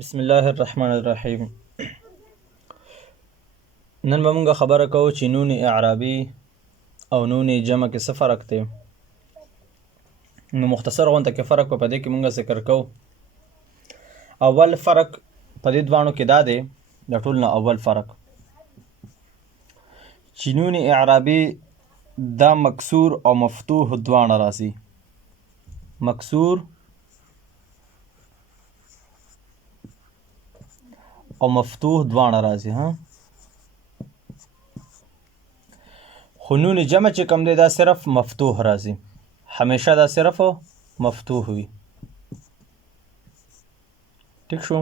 بسم الله الرحمن الرحیم. نن به موږ خبره کوو چې نون اعرابي او نون جمع کې څه فرق دی. نو مختصر غونډه کې فرق په دې کې موږ ذکر کوو. اول فرق په دې دوانو کې دا دی، د ټول نه اول فرق چې نون اعرابي دا مکسور او مفتوح دوانه راځي. مکسور او مفتوح دوانه راځي. خو نون جمع چې کوم دی دا صرف مفتوح راځي، همیشه دا صرف مفتوح وي. ٹھیک شو؟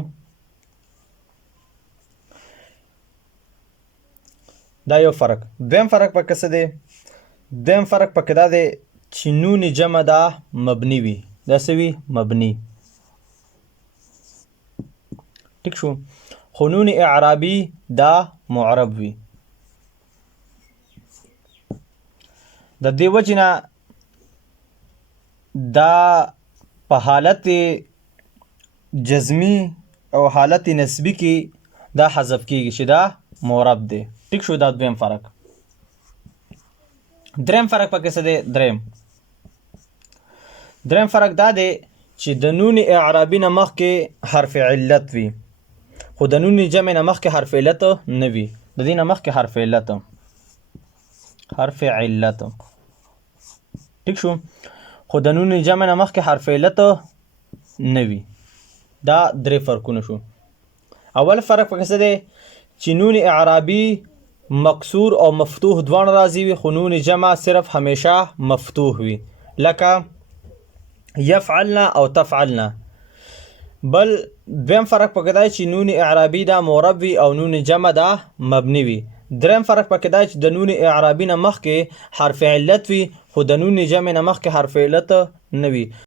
دا یو فرق. دویم فرق پکې څه دی؟ دویم فرق پکې دا دی چې نون جمع دا مبني وي. دا څه وي؟ مبني. ٹھیک شو؟ خو نون اعرابي دا معرب وي. د دې وجې نه دا په حالت جزمي او حالت نسبي کې دا حذف کېږي چې دا معرب دی. ټیک شو؟ دا دویم فرق. دریم فرق پکې څه دی؟ دریم فرق دا دی چې د نون اعرابي نه مخکې حرف علت وي، خو د نون جمع نه مخکې حرف علت نه وي. د دې نه مخکې حرف علت. ٹھیک شو؟ خو د نون جمع نه مخکې حرف علت نه وي. دا درې فرقونه شو. اول فرق پکې څه دی چې نون اعرابي مکسور او مفتوح دواړه راځي وي، خو نون جمع صرف همیشه مفتوح وي، لکه یفعلنا او تفعلنا. بل دویم فرق پکې دی چې نون اعرابي دا معرب وي او نون جمع دا مبني وي. دریم فرق پکې دی چې د نون اعرابي نه مخکې حرف علت وي، خو د نون جمع نه مخکې حرف علت نه وي.